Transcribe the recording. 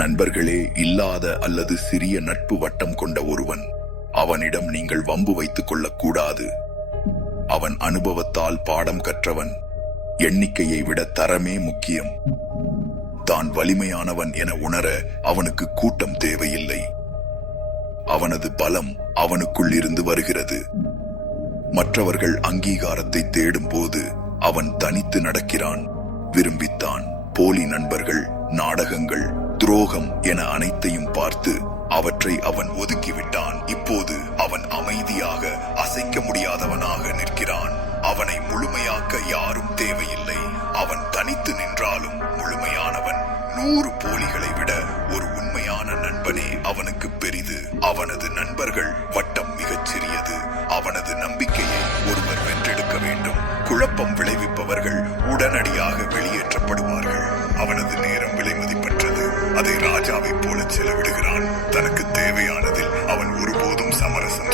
நண்பர்களே இல்லாத அல்லது சிறிய நட்பு வட்டம் கொண்ட ஒருவன். அவனிடம் நீங்கள் வம்பு வைத்துக் கொள்ளக்கூடாது. அவன் அனுபவத்தால் பாடம் கற்றவன். எண்ணிக்கையை விட தரமே முக்கியம். தான் வலிமையானவன் என உணர அவனுக்கு கூட்டம் தேவையில்லை. அவனது பலம் அவனுக்குள் இருந்து வருகிறது. மற்றவர்கள் அங்கீகாரத்தை தேடும் போது அவன் தனித்து நடக்கிறான். விரும்பித்தான். போலி நண்பர்கள், நாடகங்கள், துரோகம் என அனைத்தையும் பார்த்து அவற்றை அவன் ஒதுக்கிவிட்டான். இப்போது அவன் அமைதியாக, அசைக்க முடியாதவனாக நிற்கிறான். அவனை முழுமையாக்க யாரும் தேவையில்லை. அவன் தனித்து நின்றாலும் முழுமையானவன். 100 போலிகளை விட ஒரு உண்மையான நண்பனே அவனுக்கு பெரிது. அவனது நண்பர்கள் வட்டம் மிகச் சிறியது. அவனது நம்பிக்கையை ஒருவர் வென்றெடுக்க வேண்டும். குழப்பம் விளைவிப்பவர்கள் உடனடியாக வெளியேற்றப்படுவார்கள். அவனது நேரம் விலை மதிப்பற்றது. அதை ராஜாவை போல செலவிடுகிறான். தனக்கு தேவையானதில் அவன் ஒருபோதும் சமரசம்